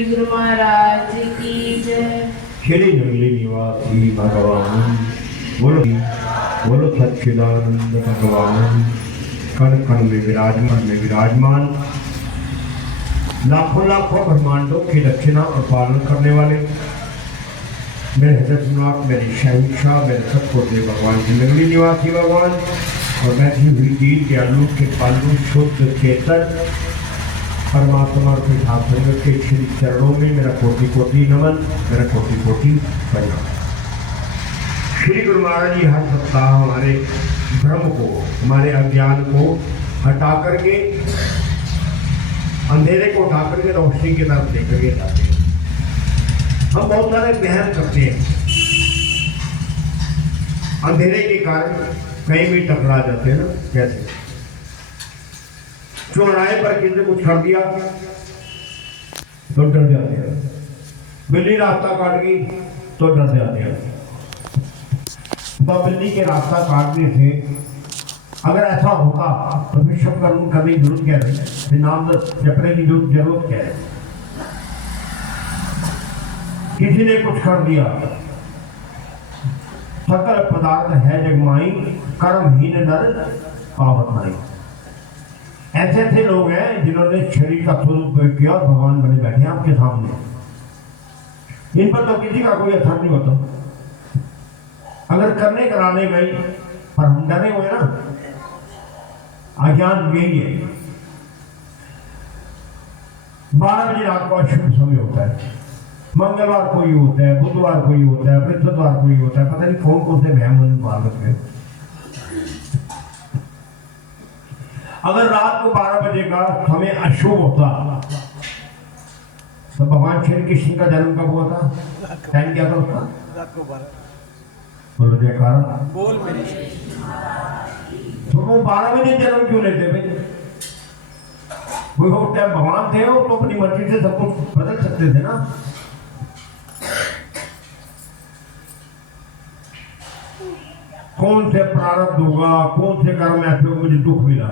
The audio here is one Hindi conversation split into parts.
श्री गुरु महाराज की जय। श्री जंगली निवासी भगवान बोलो बोलो सच्चिदानंद भगवान कण कण में विराजमान लाखों लाखों ब्रह्मांडों की रचना और पालन करने वाले मेरे हजरत मेरी शहंशाह मेरे सतगुरुदेव भगवान श्री जंगली निवासी भगवान और मैं भी हुई दीन दयालु के पालू शुद्ध चेतन परमात्मा के शासन के श्री चरणों में मेरा कोटि कोटि नमन, मेरा कोटि कोटि प्रणाम। श्री गुरु महाराज जी हर सप्ताह हमारे भ्रम को, हमारे अज्ञान को हटा करके, अंधेरे को उठा करके रोशनी की तरफ लेकर के जाते हैं। हम बहुत सारे वहम करते हैं, अंधेरे के कारण कहीं भी टकरा जाते हैं ना। कैसे चौराहे पर किसी कुछ कर दिया तो डर जाते हैं, बिल्ली रास्ता काट गई तो डर जाते हैं। तो बिल्ली के रास्ता काटने से अगर ऐसा होता तो फिर शब कर्म करने की जरूरत क्या है, फिर नाम जपने की जरूरत क्या है। किसी ने कुछ कर दिया, सकल पदार्थ है जगमाई कर्महीन नर पावत नहीं। ऐसे ऐसे लोग हैं जिन्होंने शरीर का सदुपयोग किया और भगवान बने बैठे हैं आपके सामने। इन पर तो किसी का कोई असर नहीं होता। अगर करने कराने गई पर हम डरे हुए ना, अज्ञान यही है। 12 बजे रात को अशुभ समय होता है, मंगलवार को ही होता है, बुधवार को ही होता है, बृहस्पतिवार को ही होता है, पता नहीं कौन कौन से वहम पाल रखते हैं। अगर रात को 12 बजे का समय अशुभ होता तो भगवान श्री कृष्ण का जन्म कब हुआ था? टाइम क्या था उसका? रात को 12। बोलो जयकारा बोल मेरे। तो वो 12 बजे जन्म क्यों लेते भाई? वो टाइम भगवान थे, वो तो अपनी मर्जी से सब कुछ बदल सकते थे ना। कौन से प्रारब्ध होगा, कौन से कर्म ऐसे होगा मुझे दुख मिला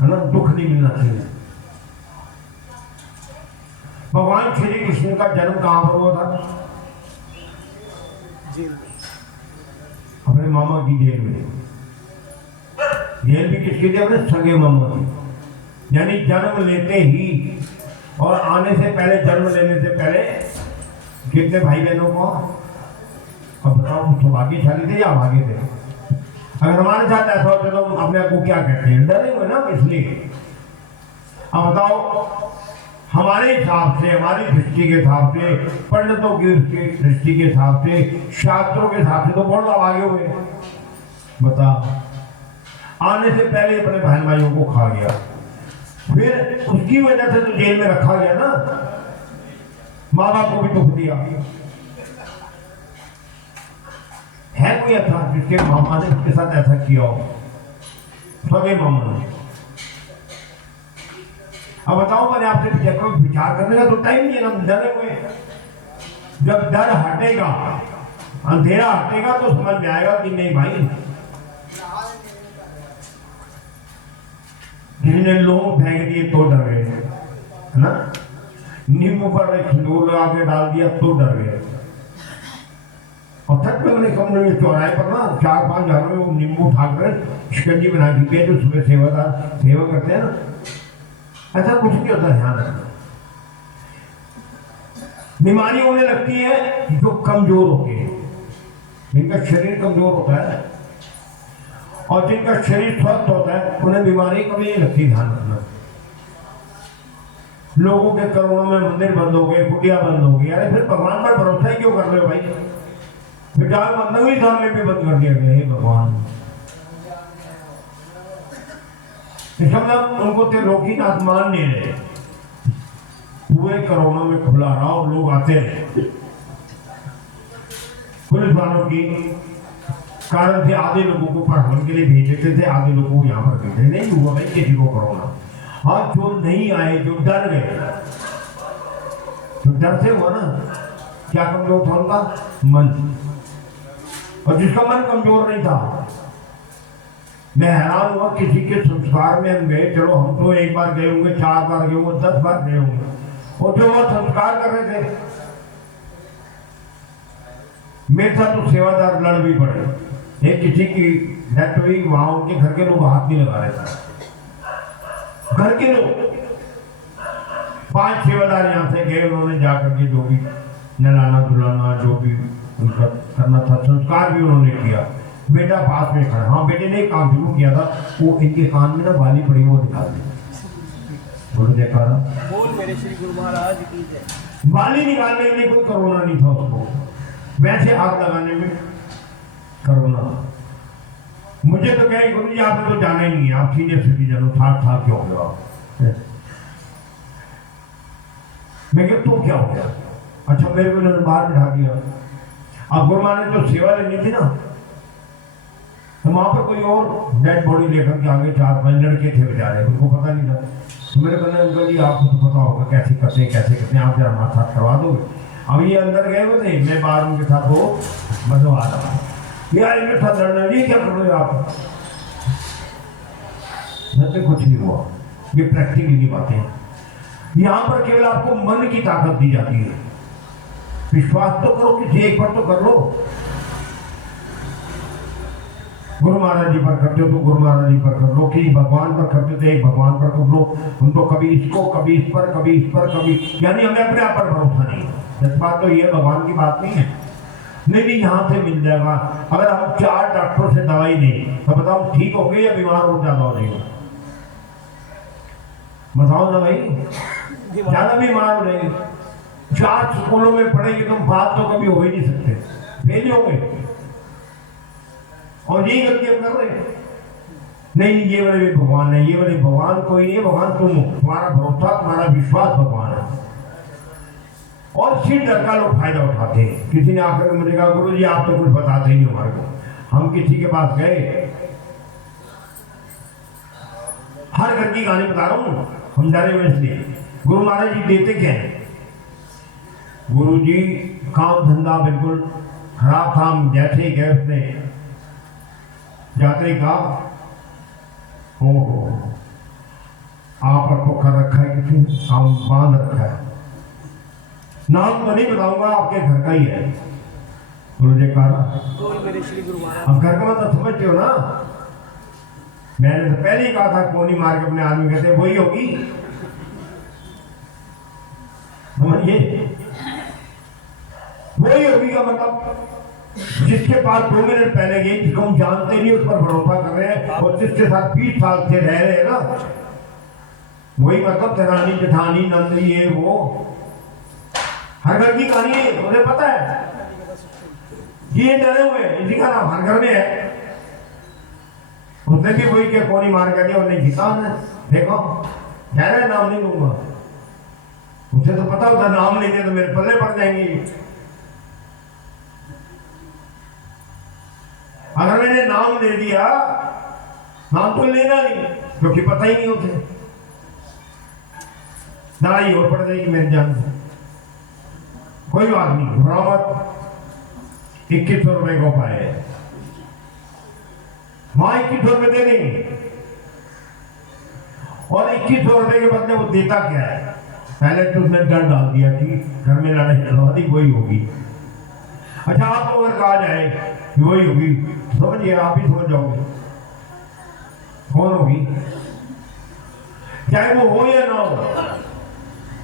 है ना, दुख नहीं मिलना चाहिए। भगवान श्री कृष्ण का जन्म कहां पर हुआ था? अपने मामा की जेल में। जेल भी किसके थे? अपने सगे मामा की। यानी जन्म लेते ही और आने से पहले, जन्म लेने से पहले कितने भाई बहनों को? अब बताओ, सौभाग्यशाली थे या भागे थे? अगर हमारे साथ ऐसा होता तो अपने आप को क्या कहते हैं? डरे हुए ना, इसलिए। अब बताओ, हमारे हिसाब से, हमारी दृष्टि के हिसाब से, पंडितों की दृष्टि के हिसाब से, शास्त्रों के हिसाब से तो बहुत लोग आगे हुए। बता, आने से पहले अपने बहन भाइयों को खा गया, फिर उसकी वजह से तो जेल में रखा गया ना। माँ बाप को भी दुख दिया। है कोई ऐसा जिसके मामा ने उसके साथ ऐसा किया हो? सगे मामा ने। अब बताओ, मैंने आपसे कोई विचार करने का तो टाइम नहीं है ना, डरे हुए। जब डर हटेगा, अंधेरा हटेगा तो समझ में आएगा कि नहीं भाई, जिन्हें लोग फेंक दिए तो डर गए है ना, नींबू पर सिंदूर लगा के डाल दिया तो डर गए। और सच में मैंने कमरे में चौराहे पर ना 4-5 घरों में वो नींबू उठाकर शिकंजी बना के जो सुबह सेवा करते हैं ना, ऐसा कुछ नहीं होता। ध्यान रखना, बीमारी होने लगती है जो कमजोर होते हैं, जिनका शरीर कमजोर होता है, और जिनका शरीर स्वस्थ होता है उन्हें बीमारी कभी नहीं लगती। ध्यान रखना, लोगों के करोड़ों में मंदिर बंद हो गए, कुटिया बंद हो गई, अरे फिर भगवान पर भरोसा ही क्यों कर रहे हो भाई? विचार मंदिर सामने भी बंद कर दिया गया है भगवान। उनको तो रोकी ना, मान नहीं रहे। पूरे कोरोना में खुला रहा और लोग आते रहे। पुलिस वालों की कारण से आधे लोगों को पढ़ाने के लिए भेज देते थे, आधे लोगों को यहाँ पर भेजते नहीं हुआ भाई किसी को कोरोना। और जो नहीं आए, जो डर गए, जो डर से हुआ ना, क्या कमजोर था उनका मन। और जिसका मन कमजोर नहीं था मैं हैरान हुआ, किसी के संस्कार में हम गए, चलो हम तो एक बार गए होंगे, 4 बार गए होंगे, 10 बार गए होंगे, और जो वह संस्कार कर रहे थे मेरे साथ तो सेवादार लड़ भी पड़े। एक किसी की डेथ हुई, वहां उनके घर के लोग हाथ नहीं लगा रहे थे, घर के लोग 5 सेवादार यहाँ से गए, उन्होंने जाकर के जो भी नहलाना धुलाना जो भी उनका करना था, संस्कार भी उन्होंने किया। बेटा पास में खड़ा, हाँ बेटे ने काम शुरू किया था, वो इनके कान में ना बाली पड़ी, वो निकाल दी, बोलो जयकारा बोल मेरे श्री गुरु महाराज की जय। बाली निकालने के लिए कोई कोरोना नहीं था उसको, वैसे आग लगाने में कोरोना। मुझे तो कहे गुरु जी आपने तो जाना ही नहीं है, आप सीनियर सिटीजन हो, 60 साल के हो गए आप। मैं क्या तो क्या हो गया? अच्छा मेरे को इन्होंने बाहर बिठा दिया। अब गुरु महाराज ने तो सेवा लेनी थी ना, तो वहां पर कोई और डेड बॉडी लेकर के आगे 4-5 लड़के थे बेचारे, उनको पता नहीं था। तो मेरे कहने अंकल जी आपको तो पता होगा कैसे करते हैं, आप जरा हमारे साथ करवा दोगे। अब ये अंदर गए हुए थे, मैं बाहर उनके साथ वो बंधवा रहा, यार इनके साथ लड़ना नहीं, क्या कर रहे हो आप? सत्य कुछ नहीं हुआ, ये प्रैक्टिकली की बातें हैं। यहाँ पर केवल आपको मन की ताकत दी जाती है, विश्वास तो करो, किसी एक पर तो कर लो। गुरु महाराज जी पर करते हो तो गुरु महाराज जी पर कर लो, कि भगवान पर करते थे एक भगवान पर कर लो। हम तो कभी इसको, कभी इस पर, कभी इस पर, कभी, यानी हमें अपने आप पर भरोसा नहीं है। इस बात तो ये भगवान की बात नहीं है, नहीं यहाँ से मिल जाएगा। अगर हम 4 डॉक्टरों से दवाई दें तो बताओ ठीक हो गए या बीमार और ज्यादा हो जाएगा? बताओ ना भाई, ज्यादा बीमार हो जाएंगे। 4 स्कूलों में पढ़ेंगे तुम, बात तो कभी हो ही नहीं सकते, फेल होंगे। और यही गलती हम कर रहे हैं। नहीं ये वाले भी भगवान है, ये वाले भगवान कोई नहीं है, भगवान तुम हो, तुम्हारा भरोसा, तुम्हारा विश्वास भगवान है। और इसी डर का लोग फायदा उठाते हैं। किसी ने आकर मुझे कहा गुरु जी आप तो कुछ बताते ही नहीं हमारे को। हम किसी के पास गए, हर घर की कहानी बता रहा हूँ, हम जा रहे हैं इसलिए। गुरु महाराज जी देते क्या है? गुरु जी काम धंधा बिल्कुल खराब था, हम जैसे ही गए उसने जाते ही कहा ओहो आप को कर रखा है किसी, हम बांध रखा है, नाम तो नहीं बताऊंगा, आपके घर का ही है। गुरु जी कहा अब घर का मतलब समझते हो ना? मैंने तो पहले ही कहा था कोनी मार के अपने आदमी कहते वही होगी, समझिए वही होगी का मतलब जिसके पास 2 मिनट पहले गई, जिसको हम जानते नहीं उस पर भरोसा कर रहे हैं, और जिसके साथ 20 साल से रह रहे हैं ना, वही मतलब तेरानी जेठानी नंद ये वो हर घर की कहानी है, उन्हें पता है ये डरे हुए, इसी का नाम हर घर में है। उसने भी वही क्या कोनी मार कर दिया, उन्हें जीता है। देखो कह रहे नाम नहीं लूंगा, उसे तो पता होता नाम नहीं दिया तो मेरे पल्ले पड़ जाएंगे। अगर मैंने नाम दे दिया, नाम तो लेना नहीं क्योंकि पता ही नहीं उसे, लड़ाई और पड़ जाएगी मेरे जान से। कोई बात नहीं, बरामद 2100 रुपए को पाए, वहां 2100 रुपए दे देंगे। और 2100 रुपए के बदले वो देता क्या है? पहले तो उसने डर डाल दिया कि घर में लड़ाई चलवा दी वही होगी। अच्छा आपको अगर कहा जाए कि वही होगी, समझिए आप ही समझ जाओगे कौन होगी, चाहे वो हो या ना हो।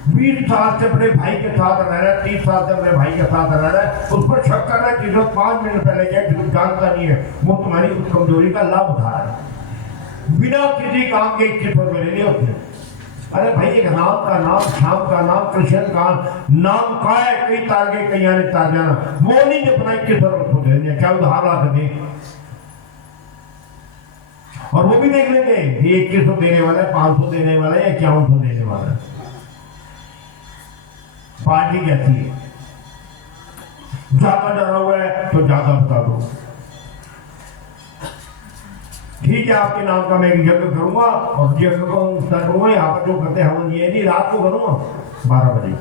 20 साल से अपने भाई के साथ रह रहा है, 30 साल से अपने भाई के साथ रह रहा है, उस पर शक कर रहा है जिसको 5 मिनट पहले गया, जिसको जानता नहीं है, वो तुम्हारी उस कमजोरी का लाभ उठा रहा है बिना किसी काम के 2100 रुपए ले लिए उसने। अरे भाई एक राम का नाम, श्याम का नाम, कृष्ण का नाम का है, कई तार के कई आने तार जाना, वो नहीं जपना 2100 रुपए दे, क्या उधार ला सके। और वो भी देख लेंगे ये 2100 देने वाला है, 500 देने वाला है या 5100 देने वाला है। पार्टी कैसी है? ज्यादा डरा हुआ है तो ज्यादा बता दो, ठीक है आपके नाम का मैं यज्ञ करूंगा, और यज्ञ को करूंगा यहाँ पर जो करते हैं ये नहीं, रात को करूंगा 12 बजे,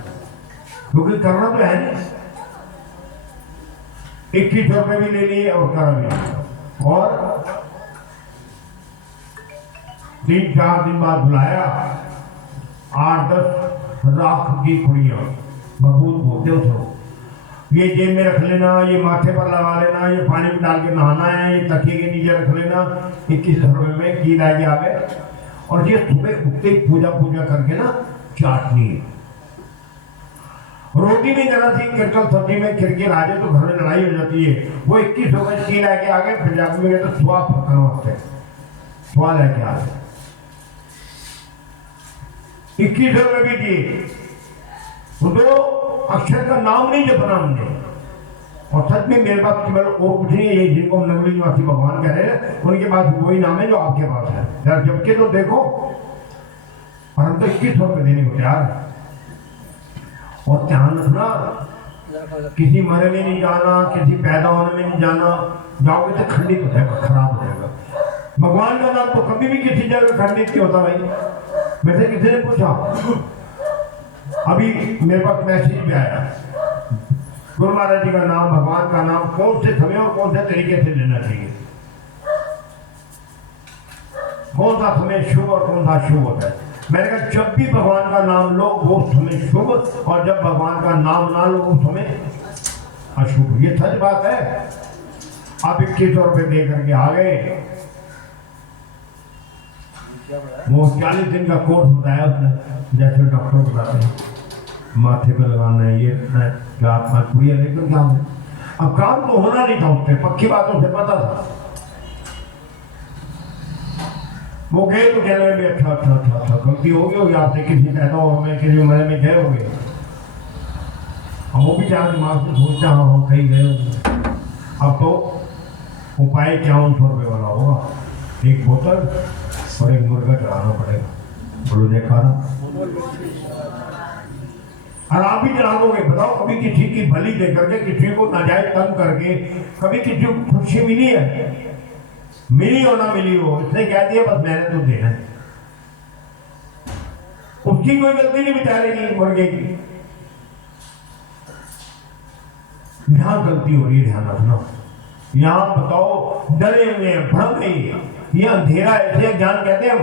क्योंकि करना तो है नहीं। 2100 रुपए भी ले लिए और करा भी, और 3-4 दिन बाद बुलाया, 8-10 राख की पुड़ियाँ, बबूत बोलते उसको, ये जेब में रख लेना, ये माथे पर लगा लेना, ये पानी में डाल के नहाना है, ये तकिए के नीचे रख लेना। 21 रुपये में की लाके आ गए। और ये सुबह उठते ही पूजा करके ना चाटनी है, रोटी में जरा सी किरकल सब्जी में खिड़की आ जाए तो घर में लड़ाई हो जाती है। वो 21 रुपये की लाके आ गए। पंजाब में गए तो सुहा पकड़ना होते हैं, सुहा लेके आ गए, 21 रुपये भी दिए। वो तो अक्षर का नाम नहीं जपना हमने। और सच में मेरे पास केवल और कुछ नहीं है, ये जिनको हम नगली निवासी भगवान कह रहे हैं उनके पास वही नाम है जो आपके पास है। यार जबकि तो देखो, और हम तो 21 रुपये देने को तैयार है। और ध्यान रखना, किसी मरे में नहीं जाना, किसी पैदा होने में नहीं जाना। जाओगे तो खंडित हो जाएगा, खराब हो जाएगा। भगवान का नाम तो कभी भी किसी जगह खंडित नहीं होता भाई। वैसे किसी ने पूछा, अभी मेरे पास मैसेज भी आया, गुरु महाराज जी का नाम, भगवान का नाम कौन से समय और कौन से तरीके से लेना चाहिए, कौन सा समय शुभ और कौन सा शुभ होता है। मैंने कहा जब भी भगवान का नाम लो वो समय शुभ, और जब भगवान का नाम ना लो वो समय अशुभ। ये सच बात है। आप 21 रुपये दे करके आ गए। वो 40 दिन का कोर्स बताया उसने, जैसे डॉक्टर बताते हैं, माथे पे लगाना है, ये है, क्या आपका पूरी है, लेकिन क्या है, अब काम तो होना नहीं था उससे, पक्की बातों से पता था। वो गए तो कहने में अच्छा गलती हो गई होगी आपसे, किसी पैदा में किसी उम्र में गए हो गए। अब वो भी चाहे दिमाग से सोचता हाँ कहीं गए होंगे। अब तो उपाय 54 रुपये वाला होगा, एक बोतल और एक मुर्गा चढ़ाना पड़ेगा। बोलो जयकारा। और आप भी चढ़ा दोगे, बताओ कभी किसी की भली दे करके, किसी को नाजायज तंग करके कभी किसी को खुशी मिली है? मिली हो ना मिली हो, इसने कह दिया बस मैंने तो देना है। उसकी कोई गलती नहीं बेचारे मुर्गे की। यहां गलती हो रही है, ध्यान रखना। यहां बताओ डरे हुए हैं, भ्रम नहीं, ये अंधेरा ऐसे ज्ञान कहते हैं हम,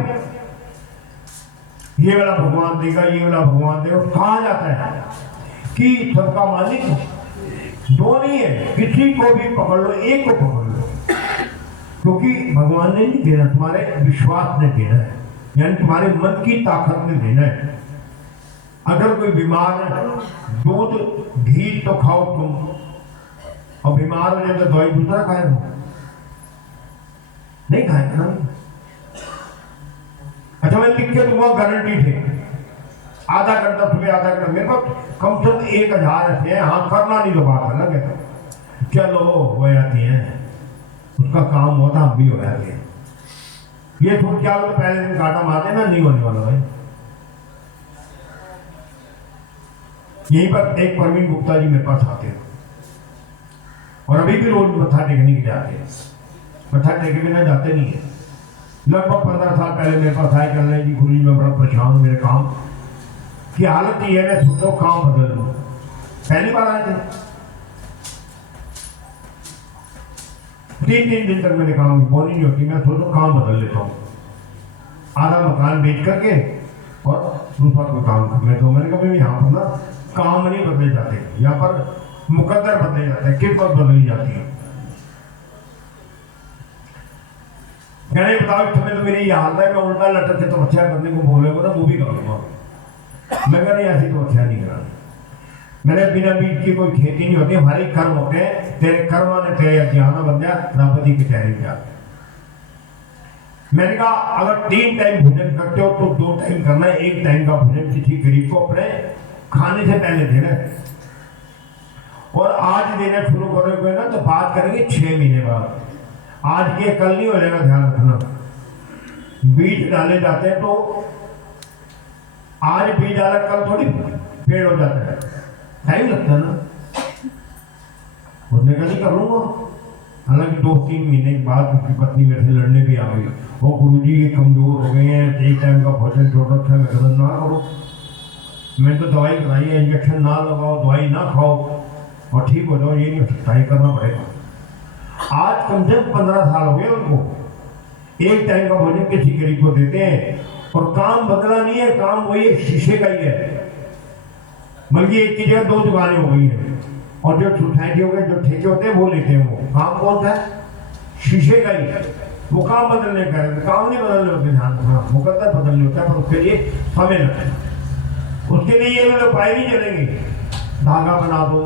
ये वाला भगवान देगा, ये वाला भगवान देगा। कहा जाता है कि सबका मालिक दो नहीं है, किसी को भी पकड़ लो, एक को पकड़ लो, क्योंकि भगवान ने नहीं देना, तुम्हारे विश्वास ने देना है, यानी तुम्हारे मन की ताकत ने देना है। अगर कोई बीमार है, दूध घी तो खाओ तुम, और बीमार हो जाए तो दवाई दूसरा खाएगा, नहीं खाएगा ना। अच्छा मैं लिख के दूंगा गारंटी थे, आधा घंटा सुबह आधा घंटा, मेरे पास कम से कम 1000 ऐसे हैं। हाँ करना नहीं तो बात अलग है, चलो हो जाती है, उसका काम होता हम भी हो जाते हैं। ये सोच क्या तो पहले दिन काटा मारते ना, नहीं होने वाला भाई। यहीं पर एक परवीन गुप्ता जी मेरे पास आते हैं और अभी भी रोज मत्था टेकने के जाते हैं, मत्था टेके बिना जाते नहीं है। लगभग 15 साल पहले मेरे पास आए, कहने जी गुरु जी मैं बड़ा परेशान हूँ, मेरे काम की हालत ये है, मैं सोचो काम बदल लूँ। पहली बार आए थे, 3 दिन तक मेरे काम की बोली नहीं होती, मैं सोचो काम बदल लेता हूँ, आधा मकान बेच करके और दूसरा कोई काम कर लेता हूँ। मैंने कहा भाई यहाँ पर ना काम नहीं बदले जाते, यहाँ पर मुकद्दर बदले जाते हैं, किस्मत बदली जाती है। कहने बताओ इस समय तो मेरी ये हालत है, मैं उल्टा लटक के तपस्या करने को बोलेगा ना वो भी करूँगा। मैं कह नहीं ऐसी तपस्या नहीं करानी, मेरे बिना बीज की कोई खेती नहीं होती, हमारे कर्म होते हैं, तेरे कर्म ने तेरे अज्ञान बन गया, रापति की तैयारी क्या। मैंने कहा अगर 3 टाइम भोजन करते हो तो 2 टाइम करना है, 1 टाइम का भोजन किसी गरीब को अपने खाने से पहले देना है। और आज देना शुरू करोगे ना तो बात करेंगे 6 महीने बाद, आज के कल नहीं हो जाएगा, ध्यान रखना। बीज डाले जाते हैं तो आज बीज डाला कल थोड़ी पेड़ हो जाता है, टाइम लगता है ना। उसने कहा नहीं कर लूंगा, हालांकि 2-3 महीने के बाद उसकी पत्नी मेरे से लड़ने भी आ गई, वो गुरुजी ये कमजोर हो गए हैं, 1 टाइम का भोजन छोड़ रखा है, मैं कहता ना करो, मैं तो दवाई कराई है, इंजेक्शन ना लगाओ, दवाई ना खाओ और ठीक हो जाओ, ये नहीं हो सकता, ये करना पड़ेगा। आज कम से कम 15 साल हो गए उनको, एक टाइम का भोजन किसी गरीब को देते हैं। और काम बदला नहीं है, काम वही है, शीशे का ही है, बल्कि एक की जगह दो दुकानें हो गई हैं। और जो सोसाइटी हो गए, जो ठेके होते हैं वो लेते हैं। वो काम कौन सा है? शीशे का ही है। वो काम बदलने का है, काम नहीं बदलने होते, ध्यान हाँ मुकद्दर बदलने होता है, पर उसके लिए समय लगता है। उसके लिए ये लोग उपाय नहीं चलेंगे, धागा बना दो,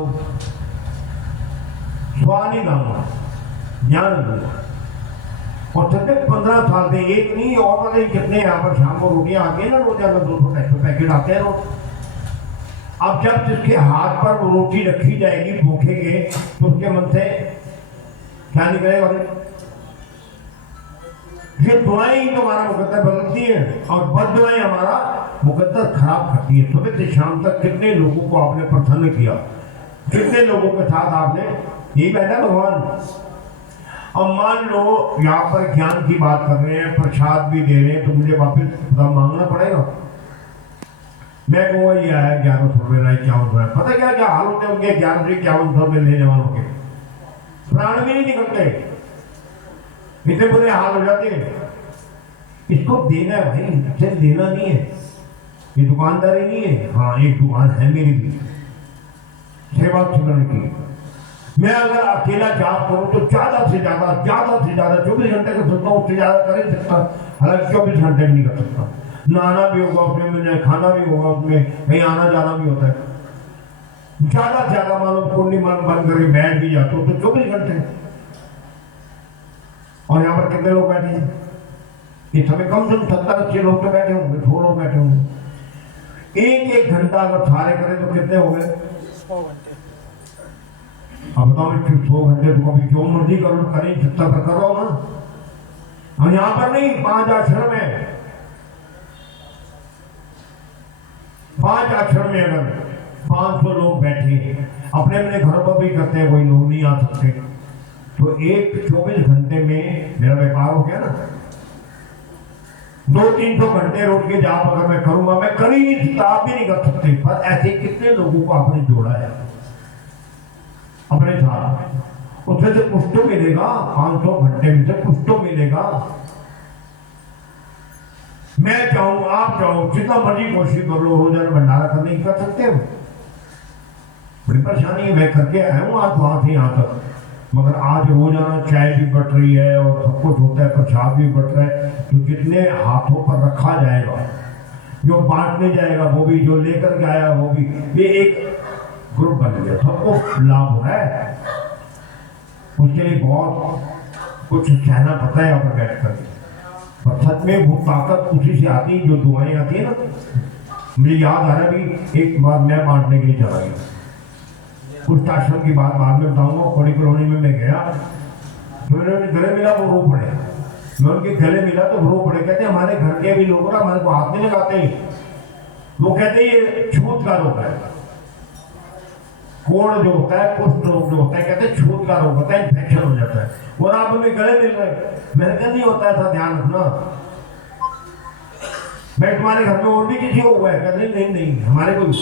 स्वाद नहीं लाऊंगा, ज्ञान दूंगा। और सत्य 15 साल से एक नहीं और वाले कितने यहाँ पर शाम को रोटियां आती है ना, रोजाना 200 पैकेट आते हैं रोज। अब जब जिसके हाथ पर वो रोटी रखी जाएगी भूखे के, तो उसके मन से क्या निकलेगा? ये दुआएं ही तो हमारा मुकद्दर बदलती है और बद दुआएं हमारा मुकद्दर खराब करती है। सुबह से शाम तक कितने लोगों को आपने प्रसन्न किया, कितने लोगों के साथ आपने यही बैठा भगवान। अब मान लो यहाँ पर ज्ञान की बात कर रहे हैं, प्रसाद भी दे रहे हैं, तो मुझे वापस मांगना पड़ेगा। मैं कहूँगा ये आया 1100 रुपये लाई 51 रुपये, पता क्या क्या हाल होते हैं उनके 1100 से 51 रुपये लेने वालों के, प्राण भी नहीं निकलते, इतने बुरे हाल हो जाते हैं। इसको देना है भाई, इसे लेना नहीं है, ये दुकानदारी नहीं है। हाँ एक दुकान है मेरी भी, सेवा सिमरन की। मैं अगर अकेला जाप करूं तो ज्यादा से ज्यादा 24 घंटे कर सकता हूँ, उससे ज्यादा कर ही सकता। हालांकि 24 घंटे नहीं कर सकता, नहाना भी होगा उसमें, मुझे खाना भी होगा उसमें, कहीं आना जाना भी होता है। ज्यादा से ज्यादा मानो कुंडली मन बंद करके बैठ भी जाते हो तो 24 घंटे। और यहाँ पर कितने लोग बैठे हैं इस समय? कम से कम 70-80 लोग तो बैठे होंगे, 100 लोग बैठे होंगे। एक घंटा अगर सारे करें तो कितने हो गए? 100 घंटे। अब बताओ 100 घंटे तो कभी जो मर्जी करो, करें जितना तक करो ना। और यहाँ पर नहीं, 5 आश्रम है, 5 आश्रम में अगर 500 लोग बैठे अपने अपने घरों पर भी करते हैं, कोई लोग नहीं आ सकते, तो एक 24 घंटे में मेरा व्यापार हो गया ना। 200-300 घंटे रोज के जाप अगर मैं करूंगा, मैं कर ही नहीं सकता, आप भी नहीं कर सकते। पर ऐसे कितने लोगों को आपने जोड़ा है अपने साथ, उससे से कुछ तो मिलेगा। 500 घंटे में से कुछ तो मिलेगा। मैं चाहूं, आप चाहो, जितना मर्जी कोशिश कर लो, रोजाना भंडारा करने की कर सकते हो। बड़ी परेशानी है, मैं करके आया हूँ आज वहां से यहाँ तक, मगर आज रोजाना चाय भी बट रही है और सब कुछ होता है, प्रसाद भी बट रहा है, तो जितने हाथों पर रखा जाएगा, जो बांटने जाएगा वो भी, जो लेकर के आया वो भी, ये एक ग्रुप बन गया, सबको लाभ हो रहा है। उसके लिए बहुत कुछ कहना पड़ता है यहाँ पर बैठ कर। पर सच में वो ताकत उसी से आती है जो दुआएं आती है ना। मुझे याद आ रहा है भी एक बार मैं बांटने के लिए चला गया, कुछ आश्रम की बात बाद में बताऊंगा। बड़ी कॉलोनी में मैं गया तो मैंने गले मिला, वो रो पड़े। मैं उनके गले मिला तो रो पड़े, कहते हमारे घर के भी लोग ना हमारे को हाथ नहीं लगाते। वो कहते ये छूत का रोग है, कोड़ जो होता है, कुष्ठ रोग जो होता है, कहते छूत का रोग होता है, इन्फेक्शन हो जाता है। और आप हमें गले मिल रहे, मैंने कहा नहीं होता ऐसा, ध्यान रखना। मैं तुम्हारे घर में और भी किसी को हुआ है? कहते नहीं हमारे को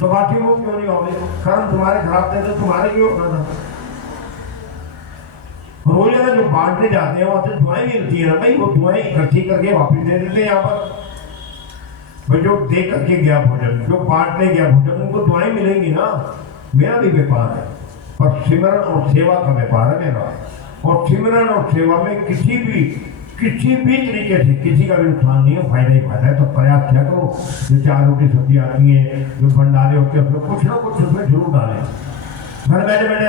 तो बाकी वो क्यों नहीं होंगे? कर्म तुम्हारे खराब थे तो तुम्हारे क्यों होना था? रोज अगर जो बांटने जाते हैं वहां से दुआएं मिलती है ना भाई, वो दुआएं इकट्ठी करके वापिस दे देते हैं यहाँ पर। भाई जो दे करके गया भोजन, जो बांटने गया भोजन, उनको दुआएं मिलेंगी ना। मेरा भी व्यापार है, पर सिमरन और सेवा का व्यापार है मेरा। और सिमरन और सेवा में किसी भी तरीके से किसी का भी नुकसान नहीं है, फायदा ही फायदा है। तो प्रयास क्या करो, जो 4 रोटी सब्जी आती है, जो भंडारे होते हैं, उसमें कुछ ना कुछ उसमें जरूर डालें। घर बैठे बैठे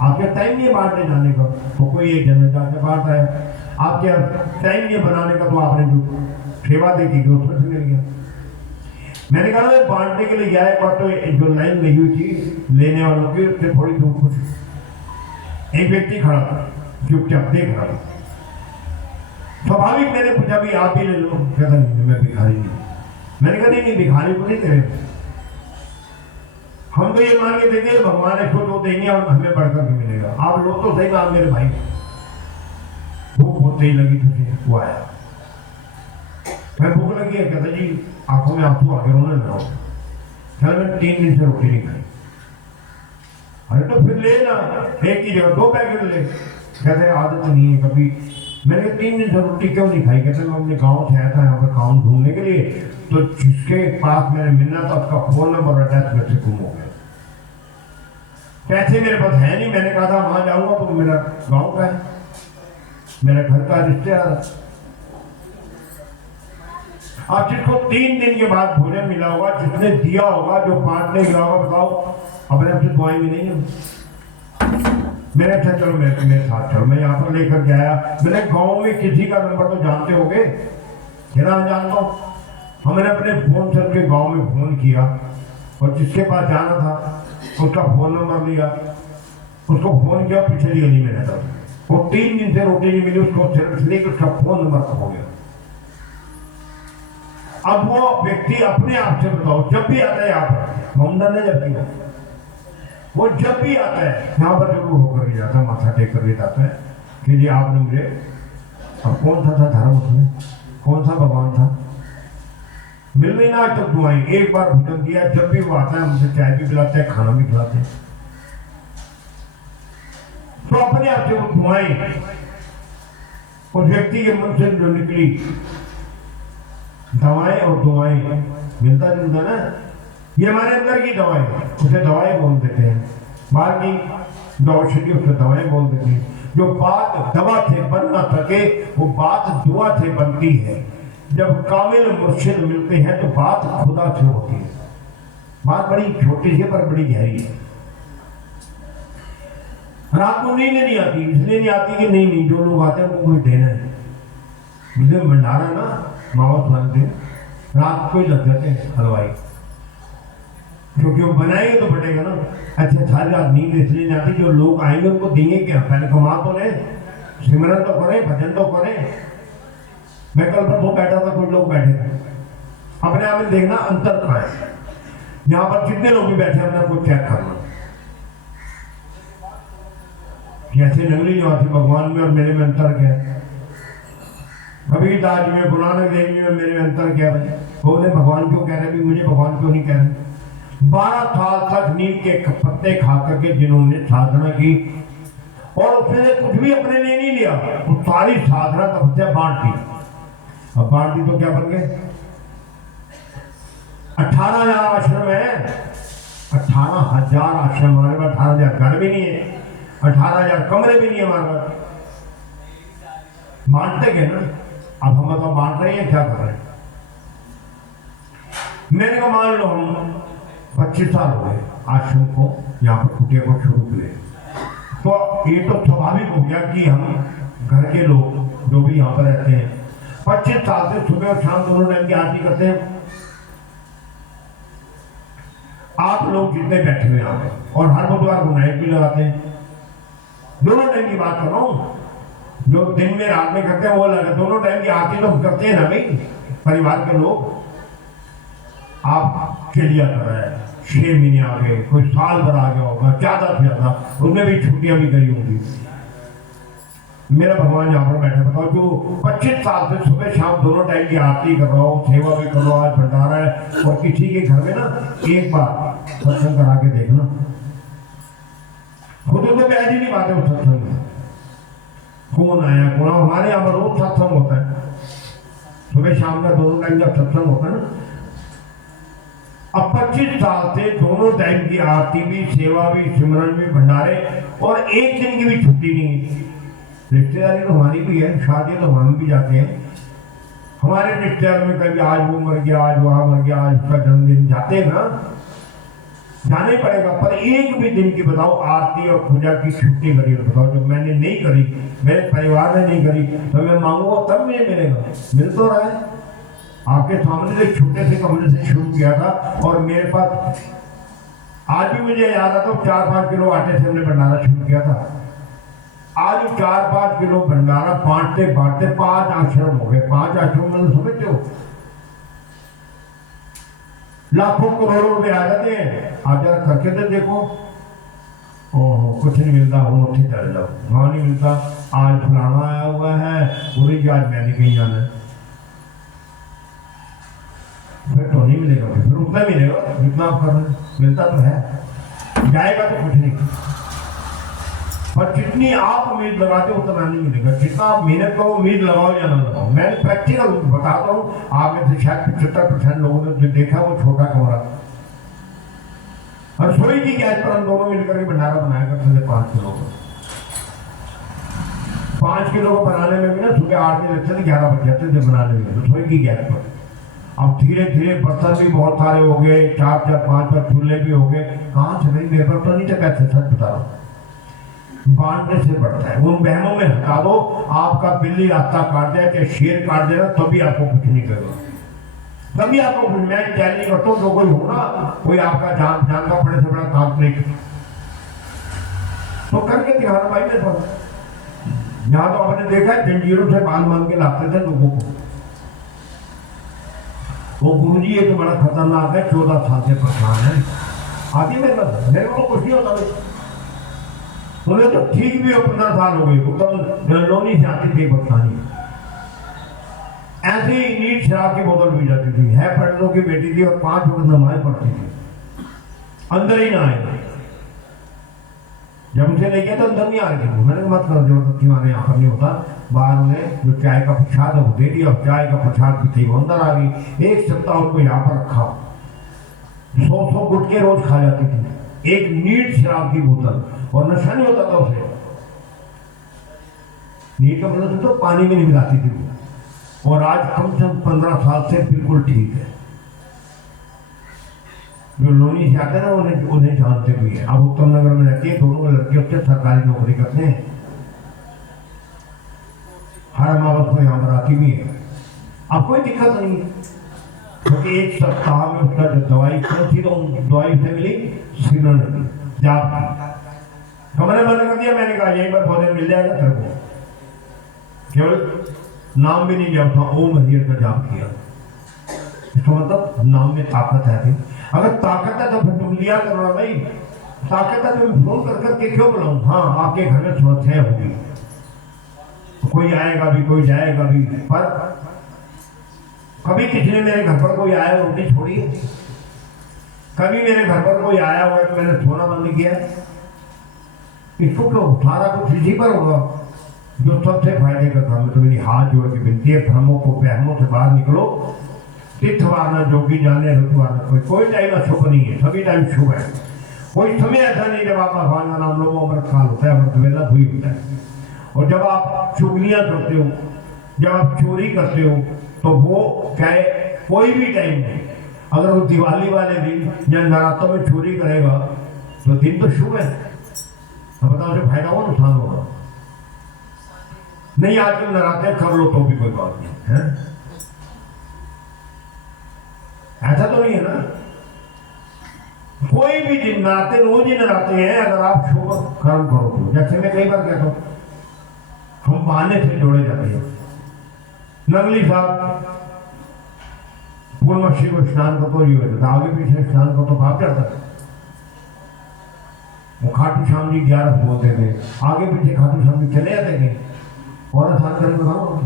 आपके टाइम नहीं बांटने जाने का, तो कोई एक जन जाके बांटता है। आपके टाइम नहीं बनाने का, तो आपने जो सेवा देखी कि उसमें से मिल गया। मैंने कहा मैं बांटने के लिए गया एक बार, तो जो लाइन लगी हुई थी लेने वालों की, उससे थोड़ी दूर कुछ एक व्यक्ति खड़ा था, चुपचाप देख रहा था। स्वाभाविक मैंने पूछा भी आप भी ले लो? कहता नहीं मैं भिखारी नहीं। मैंने कहा नहीं भिखारी को नहीं दे, हम तो ये मान के देंगे भगवान इसको जो देंगे और हमें बढ़कर के मिलेगा। आप लो तो सही बात मेरे भाई। भूख बहुत तेज लगी तुझे, वो आया, मैं भूख लगी है, कहता जी आंखों में आंसू आगे रोने लगा। चल मैं 3 दिन से रोटी नहीं खाई। अरे तो फिर ले ना, एक की जगह 2 पैकेट ले। कहते आदत नहीं है, कभी मैंने कहा 3 दिन से रोटी क्यों नहीं खाई? कहते मैं अपने गाँव से आया था यहाँ पर काम ढूंढने के लिए, तो जिसके पास मैंने मिलना था उसका फोन नंबर और एड्रेस मेरे से गुम हो गया। पैसे मेरे पास है नहीं, मैंने कहा था वहां जाऊंगा तो मेरा गाँव का है, मेरा घर का रिश्तेदार। अब जिसको 3 दिन के बाद भोजन मिला होगा, जिसने दिया होगा, जो बांटने गया होगा, बताओ अपने आप से दुआएं भी नहीं है। मैंने अच्छा चलो मेरे साथ चलो, मैं यहाँ पर लेकर के आया। मैंने गाँव में किसी का नंबर तो जानते होगे, ना जानता हूँ। हमने अपने फोन से उसके गाँव में फोन किया और जिसके पास जाना था उसका फोन नंबर लिया, उसको फोन किया, पिछली गली में रहता। वो 3 दिन से रोटी नहीं मिली उसको, सिर्फ इसलिए कि उसका फोन नंबर खो गया। अब वो व्यक्ति अपने आप से बताओ, जब भी आता है यहाँ पर मोमदन ने जब किया, वो जब भी आता है यहाँ पर जरूर होकर के जाता है, माथा टेक कर जाता है कि जी आपने मुझे, अब कौन सा था धर्म उसमें, कौन सा भगवान था, मिल नहीं ना आज तक दुआएं। एक बार भोजन दिया, जब भी वो आता है मुझे चाय भी पिलाते हैं, खाना भी खिलाते हैं। तो अपने आप से वो दुआएं उस व्यक्ति के मन से जो निकली, दवाएं और दुआएं मिलता जुलता ना, ये हमारे अंदर की दवाएं, उसे दवाएं बोल देते हैं। बाहर की जो औषधि उसे दवाएं बोल देते हैं। जो बात दवा से बन ना सके वो बात दुआ से बनती है। जब कामिल मुर्शिद मिलते हैं तो बात खुदा से होती है। बात बड़ी छोटी सी पर बड़ी गहरी है। रात को नींद नहीं आती, इसलिए नहीं आती कि नहीं जो लोग आते हैं उनको कोई देना है। मुझे भंडारा ना मावत बनते, रात को ही लग जाते हैं हलवाई, क्योंकि वो बनाएंगे तो बटेगा ना। अच्छा सारी रात नींद इसलिए नहीं आती, जो लोग आएंगे उनको देंगे क्या? पहले कमा तो लें, सिमरन तो करें, भजन तो करें। मैं कल पर बैठा था, कुछ लोग बैठे थे, अपने आप में देखना अंतर कहाँ है। यहाँ पर जितने लोग भी बैठे अपने आपको चेक करना, कैसे नगली निवासी भगवान में और मेरे में अंतर क्या है। कबीरदास में, गुरु नानक देव जी में मेरे में अंतर क्या है? वो उन्हें भगवान क्यों कह रहे, मुझे भगवान क्यों नहीं कह रहे? 12 साल तक नीम के पत्ते खा करके जिन्होंने साधना की और उसने कुछ भी अपने लिए नहीं लिया, वो सारी साधना तपस्या बांट दी। अब बांट दी तो क्या बन गए? 18,000 आश्रम है, 18,000 आश्रम हमारे पास। 18,000 घर भी नहीं है, 18,000 कमरे भी नहीं है हमारे पास। बांटते गए ना। अब हम बताओ बांट रहे हैं क्या कर रहे हैं? मैंने कहा मान लो हम 25 साल हो गए आश्रम को, यहाँ पर कुटिया को शुरू किए, तो ये तो स्वाभाविक हो गया कि हम घर के लोग जो भी यहाँ पर रहते हैं 25 साल से सुबह और शाम दोनों टाइम की आरती करते हैं। आप लोग जितने बैठे हुए यहाँ पर, और हर बुधवार को नाइट भी लगाते हैं। दोनों टाइम की बात कर रहा हूँ, जो दिन में रात में करते हैं वो लगे, दोनों टाइम की आरती तो करते हैं ना भाई। परिवार के लोग आप चलिया कर रहे हैं, 6 महीने आ गए, कोई साल भर आ गया होगा, ज्यादा से ज्यादा, उसमें भी छुट्टियां भी करी होंगी। मेरा भगवान यहाँ पर बैठे, बताओ जो 25 साल से सुबह शाम दोनों टाइम की आरती कर रहा हो, सेवा भी कर रहा हो, आज भंडारा है, और किसी के घर में ना एक बार सत्संग करा के देखना, खुद तो बैठ ही नहीं पाते उस सत्संग में। कौन आया कौन? हमारे यहाँ पर रोज सत्संग होता है, सुबह शाम का दोनों टाइम का सत्संग होता है ना। अब 25 साल से दोनों टाइम की आरती भी, सेवा भी, सिमरन भी, भंडारे, और एक दिन की भी छुट्टी नहीं है। रिश्तेदारी तो हमारी भी है, शादी तो हम भी जाते हैं। हमारे रिश्तेदार में कभी आज वो मर गया, आज वहां मर गया, आज उसका जन्मदिन, जाते हैं ना, जाना ही पड़ेगा। पर एक भी दिन की बताओ आरती और पूजा की छुट्टी करी हो, बताओ जो मैंने नहीं करी, मेरे परिवार ने नहीं करी, तो मैं मांगूंगा तब मुझे मिलेगा। मिल तो रहा है आपके सामने से, छोटे से कमरे से शुरू किया था, और मेरे पास आज भी मुझे याद आता, 4-5 किलो आटे से हमने भंडारा शुरू किया था। आज 4-5 किलो भंडारा बांटते बांटते 5 आश्रम हो गए। 5 आश्रम में समझते हो लाखों करोड़ों रुपए आ जाते हैं। आज जरा करके तो देखो, ओहो कुछ नहीं मिलता, हम उठे चले जाओ, वहां नहीं मिलता, आज फलाना आया हुआ है, पूरी आज मैंने कहीं जाना है, फिर तो नहीं मिलेगा, फिर उतना मिलेगा जितना आप कर रहे हैं। मिलता तो है, जाएगा तो कुछ नहीं। पर जितनी आप उम्मीद लगाते हो उतना नहीं मिलेगा। जितना आप मेहनत करो, उम्मीद लगाओ या ना लगाओ, मैं प्रैक्टिकल बताता हूँ। आप में से शायद 75% लोगों ने जो देखा वो छोटा कमरा, रसोई की गैस पर हम दोनों मिलकर के भंडारा बनाया करते थे 5 किलो का। 5 किलो को बनाने में भी ना सुबह 8 बजे लगते थे, 11 बज जाते थे बनाने में रसोई की गैस पर। अब धीरे धीरे बर्तन भी बहुत सारे हो गए, 4-4, 5-5 चूल्हे भी हो गए। कहाँ से भाई, मेरे पर तो नहीं था, कैसे सच बता रहा हूँ। बांटने से बढ़ता है, उन बहनों में हटा दो। आपका बिल्ली रास्ता काट जाए चाहे शेर काट देना, तभी आपको कुछ नहीं करेगा, तभी आपको कुछ। मैं चैलेंज करता हूँ, जो कोई हो ना, कोई आपका जान का पड़े से बड़ा काम नहीं तो करके दिखाना भाई। मैं तो यहाँ तो आपने देखा है, जंजीरों से बांध के लाते थे लोगों को। वो गुरुजी ये तो बड़ा खतरनाक है, 14 साल से परेशान है। आगे मेरे को कुछ नहीं होता, उन्हें तो ठीक भी हो 15 साल हो गए, तो लोनी से आती थी बदनामी। ऐसे ही नीट शराब की बोतल पी जाती थी, है पढ़ने की बेटी थी और 5 वक्त नमाज पढ़ती थी, अंदर ही ना आए। जब उसे नहीं किया तो अंदर नहीं आ रही थी। मैंने मत करो, जबरदस्ती माने यहाँ पर नहीं होता। बाहर उन्हें जो चाय का प्रसाद है वो दे दिया, और चाय का प्रसाद भी थी वो अंदर आ गई। 1 सप्ताह उनको यहाँ पर रखा, 100 गुटके रोज खा जाती थी, एक नीट शराब की बोतल, और नशा नहीं होता था उसे। नीट का मतलब तो पानी में नहीं मिलाती थी वो, और आज कम से कम 15 साल से बिल्कुल ठीक है। जो लोनी से आते हैं ना, उन्हें जानते भी है। अब उत्तम नगर में रहती है, दोनों लड़के उससे सरकारी नौकरी करते हैं, हर अमावस को यहाँ पर आती भी है। अब कोई दिक्कत नहीं, क्योंकि 1 सप्ताह में उसका जो दवाई थी तो दवाई से मिली सिमरन की, जाप की। हमने मना कर दिया, मैंने कहा यही पर भोजन मिल जाएगा तेरे को, केवल नाम भी नहीं लिया था, ओम हरिहर का जाप किया। इसका मतलब नाम में ताकत है भाई। अगर ताकत है तो फिर तुम लिया करो ना भाई। ताकत है तो फोन कर करके क्यों बुलाऊं? हाँ, आपके घर में समस्या होगी, कोई आएगा भी, कोई जाएगा भी, पर कभी किसी ने मेरे घर पर कोई आया रोटी छोड़ी है? कभी मेरे घर पर कोई आया हुआ है तो मैंने सोना बंद किया? इसको क्यों? सारा कुछ इसी पर होगा जो सबसे फायदे का काम है। तो मेरी हाथ जोड़ के विनती है, भ्रमों को बहमों से बाहर निकलो। तीर्थ वारना जोगी जाने, ऋतु वारना, कोई टाइम अशुभ नहीं है, सभी टाइम शुभ है। कोई समय ऐसा नहीं जब आप भगवान का नाम लो अमृत काल होता है, अमृत वेला हुई होता है। और जब आप चुगलियां करते हो, जब आप चोरी करते हो, तो वो क्या है, कोई भी टाइम नहीं। अगर वो दिवाली वाले दिन या नवरात्रों में चोरी करेगा तो दिन तो शुभ है, तो बताओ उसे फायदा होगा नुकसान होगा? नहीं, आजकल नवरात्रे कर लो तो भी कोई बात नहीं है, ऐसा तो नहीं है ना। कोई भी दिन नराते रोज ही नराते हैं, अगर आप शुभ कर्म करो तो। जैसे मैं कई बार कहता हूँ, हम बहाने से जोड़े जाते हैं। नगली साहब पूर्णमासी को स्नान को तो ये होता था, आगे पीछे स्नान को तो भाग जाता है। वो खाटू श्याम जी 11 बोलते थे, आगे पीछे खाटू श्याम जी चले जाते थे, और आसान करके बताओ।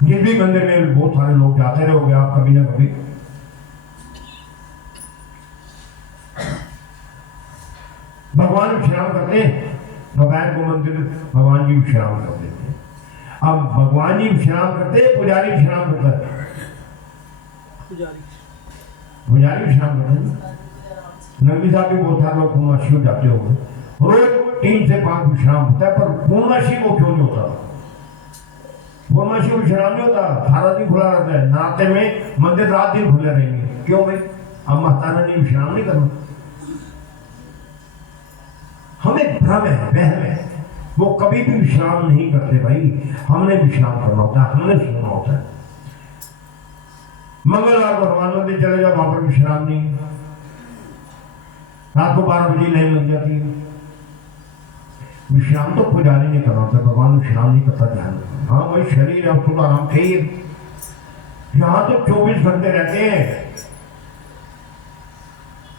जिस भी मंदिर में बहुत सारे लोग जाते रहोगे आप कभी ना कभी, भगवान विश्राम करते हैं, भगवान को मंदिर भगवान जी विश्राम कर देते हैं। अब भगवान जी विश्राम करते हैं, पुजारी विश्राम करता है। पुजारी विश्राम करते हैं। नंदी साहब भी बहुत सारे लोग पूर्णमासी को जाते होंगे, रोज 3 से 5 विश्राम होता है, पर पूर्णमासी को क्यों नहीं होता? पूर्णमासी को विश्राम नहीं होता, सारा दिन खुला रहता है। नाते में मंदिर रात दिन खुले रहेंगे, क्यों भाई? अब माता ने विश्राम नहीं करना। हमें भ्रम है, वहम है, वो कभी भी विश्राम नहीं करते भाई। हमने विश्राम करना होता है, हमने सोना होता है। मंगलवार को हनुमान मंदिर चले जाओ, वहां पर विश्राम नहीं। रात को 12 बजे लाइन लग जाती है। विश्राम तो पुजारी नहीं करना होता, भगवान विश्राम नहीं करता। ध्यान, हाँ भाई शरीर है उसको तो आराम चाहिए। यहाँ तो 24 घंटे रहते हैं।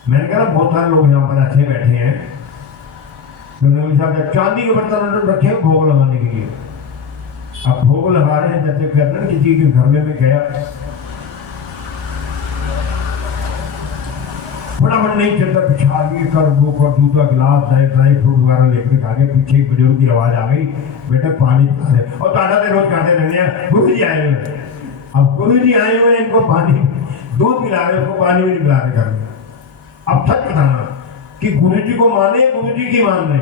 मैंने कहा बहुत सारे लोग यहाँ पर ऐसे बैठे हैं, चांदी के बर्तन रखे भोग लगाने के लिए। अब भोग लगा रहे हैं, जैसे कहते हैं किसी के घर में मैं गया, फटाफट नहीं चलता, पीछे आगे कर वो कर, दूध का गिलास ड्राई फ्रूट वगैरह लेकर आगे, पीछे एक बुजुर्ग की आवाज आ गई, बेटा पानी पिला दे। और टाटा से रोज कहते रहने हैं गुरु जी आए हुए। अब गुरु जी आए हुए इनको पानी दूध पिला रहे, उसको पानी भी नहीं पिला रहे कर। अब सच बताना कि गुरु जी को माने, गुरु जी की मान रहे,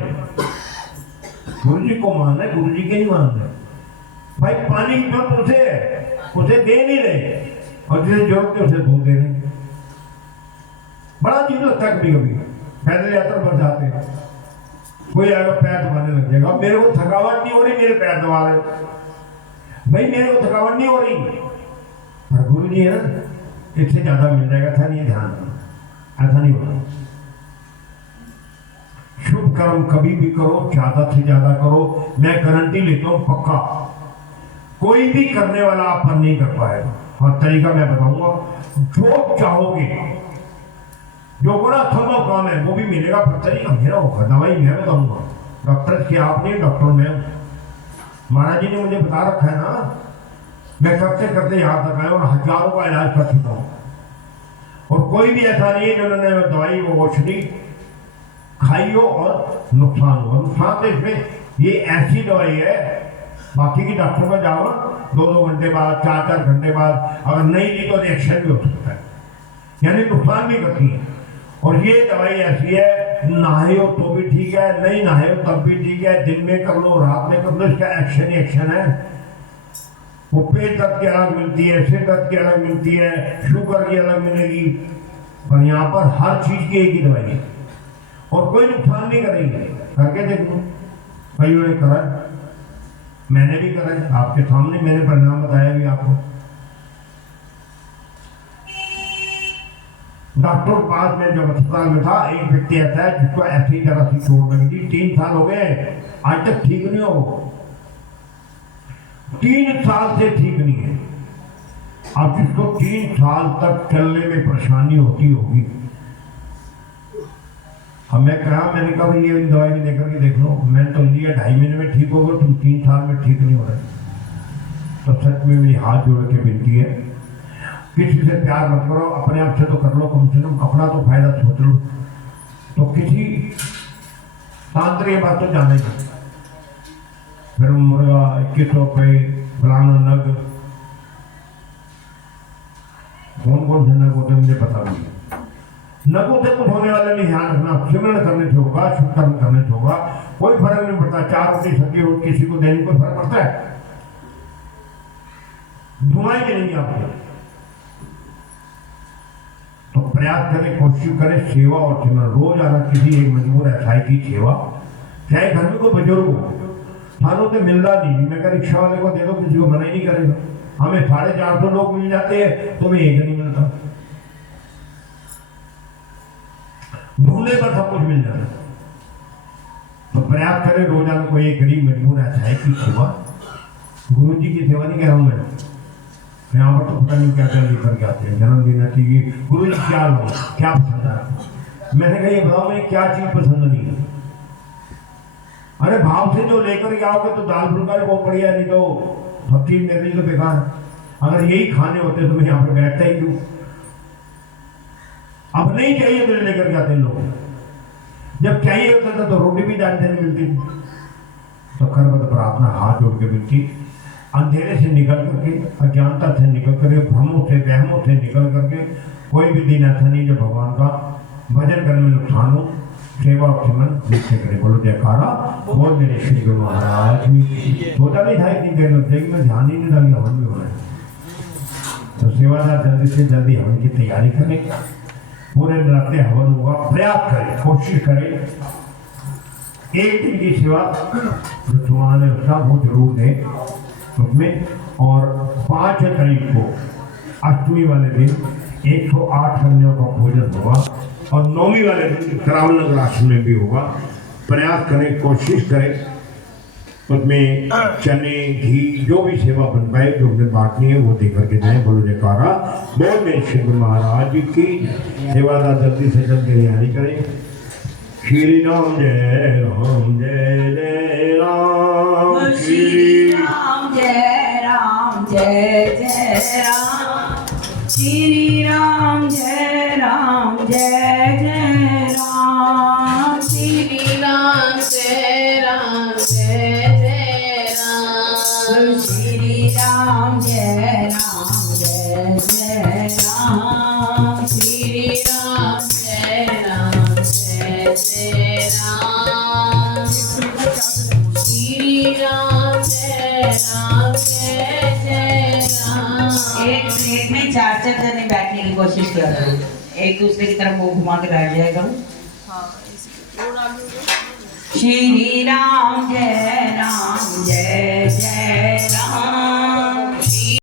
गुरु जी को मान रहे, गुरु जी के नहीं मान रहे। भाई पानी की जरूरत उसे दे नहीं रहे, और जिसे जरूरत है उसे दूध दे रहे। बड़ा अजीब लगता है कभी कभी। पैदल यात्रा पर जाते हैं, कोई आएगा पैर दबाने लग जाएगा। अब मेरे को थकावट नहीं हो रही, मेरे पैर दबा रहे हो। भाई मेरे को थकावट नहीं हो रही, पर गुरु जी है ना, इससे ज्यादा मिल जाएगा। था नहीं, ध्यान रखना, ऐसा नहीं होना। शुभ कर्म कभी भी करो, ज्यादा से ज्यादा करो। मैं गारंटी लेता हूं, पक्का कोई भी करने वाला आप पर नहीं कर पाएगा। और तरीका मैं बताऊंगा, जो चाहोगे, जो बड़ा संभव काम है वो भी मिलेगा, पर तरीका मेरा होगा। दवाई मैं बताऊंगा, डॉक्टर की आप नहीं, डॉक्टर मैं। महाराज जी ने मुझे बता रखा है ना, मैं करते करते यहाँ तक आया और हजारों का इलाज कर चुका हूँ। और कोई भी ऐसा नहीं है जिन्होंने दवाई वो औषधि खाई हो और नुकसान हो। नुकसान तो इसमें ये ऐसी दवाई है, बाकी की डॉक्टर पर जाओ 2-2 घंटे बाद, 4-4 घंटे बाद, अगर नहीं ली तो रिएक्शन भी हो सकता है, यानी नुकसान भी करती है। और ये दवाई ऐसी है, नहाए हो तो भी ठीक है, नहीं नहाए हो तब भी ठीक है, दिन में कर लो, रात में कर लो, इसका एक्शन ही एक्शन है। वो पेट दर्द की अलग मिलती है, सिर दर्द की अलग मिलती है, शुगर की अलग मिलेगी, और यहाँ पर हर चीज की एक ही दवाई है और कोई नुकसान नहीं करेगी। करके देखो, भाइयों ने करा, मैंने भी करा है, आपके सामने मैंने परिणाम बताया भी आपको। डॉक्टर के पास में जब अस्पताल में था, एक व्यक्ति ऐसा है जिसको ऐसी तरह से चोट लगी थी, 3 साल हो गए आज तक ठीक नहीं हो, 3 साल से ठीक नहीं है। अब जिसको 3 साल तक चलने में परेशानी होती होगी, अब मैंने कहा भाई ये दवाई भी लेकर के देख लो। मैंने तो लिया, 2.5 महीने में ठीक होगा, तुम 3 साल में ठीक नहीं हो रहे। तो सच में मेरी हाथ जोड़ के विनती है, किसी से प्यार मत करो, अपने आप से तो कर लो, कम से कम अपना तो फायदा सोच लो। तो किसी तांत्रिक ये बात तो जानेगा, फिर मुर्गा 21 रुपये, फलाना नग, कौन कौन से नग होते मुझे पता नहीं। नगों से कुछ होने वाला नहीं, ध्यान रखना। सिमरन करने से होगा, शुभ कर्म करने से होगा, कोई फर्क नहीं पड़ता। 4 रोटी सब्जी रोटी किसी को देने कोई फर्क पड़ता है? धुआं भी नहीं आपको। तो प्रयास करें, कोशिश करें, सेवा और सिमरन रोज आना। किसी एक मजबूर ऐसाई की सेवा, चाहे घर में कोई बुजुर्ग हो, थानों से मिलना नहीं। मैं कह रिक्शा वाले को दे दो, किसी को मना ही नहीं करेगा। हमें 450 लोग मिल जाते हैं, तुम्हें एक नहीं मिलता। ढूंढने पर सब कुछ मिल जाता। तो प्रयास करें रोजाना कोई एक गरीब मजबूर ऐसाई की सेवा। गुरु जी की सेवा नहीं कह रहा हूं मैं, यहाँ पर तो पता नहीं क्या क्या लेकर के आते हैं। जन्मदिन है, गुरु जी क्या लो, क्या पसंद है। मैंने कहा ये बताओ मैं क्या चीज पसंद नहीं है। अरे भाव से जो लेकर के आओगे तो दाल फुल्का भी बहुत बढ़िया, नहीं तो सब चीज मेरे लिए तो बेकार है। अगर यही खाने होते तो मैं यहाँ पर बैठता ही क्यों। अब नहीं चाहिए तो लेकर जाते लोग, जब चाहिए होता था तो रोटी भी जानते नहीं मिलती। तो कर्म पर अपना हाथ जोड़ के मिलती, अंधेरे से निकल करके, अज्ञानता से निकल करके, भ्रमों से वहमों से निकल करके, कोई भी दिन ऐसा नहीं जब भगवान का भजन करने में नुकसान हो। सेवा और सिमरन नित्य करे। बोलो जयकारा बोल मेरे श्री गुरु महाराज। सोचा नहीं था इतनी देर लग जाएगी, मैं ध्यान ही नहीं डाली, हवन भी हो रहा है। तो सेवादार जल्दी से जल्दी हवन की तैयारी करें, पूरे नराते हवन होगा। प्रयास करें, कोशिश करें, एक दिन की सेवा जो तुम्हारा ने उसका वो जरूर दें उसमें। और 5 तारीख को अष्टमी वाले दिन 108 कन्याओं का भोजन होगा, और 9वीं वाले दिन करावल नगर आश्रम में भी होगा। प्रयास करें, कोशिश करें, उसमें चने घी जो भी सेवा बन पाए, जो भी बांटनी है वो दे करके जाए। बोलो जयकारा बोल मेरे श्री गुरु महाराज की। सेवादार जल्दी से जल्दी तैयारी करें। श्री राम जय राम जय जय राम, श्री राम जय राम जय जय राम, श्री राम जय जय राम श्री राम जय राम जय जय राम श्री राम जय राम। एक प्लेट में चार चार जने बैठने की कोशिश किया करो, एक दूसरे की तरफ मुंह घुमा के बैठ जाया करो। श्री राम जय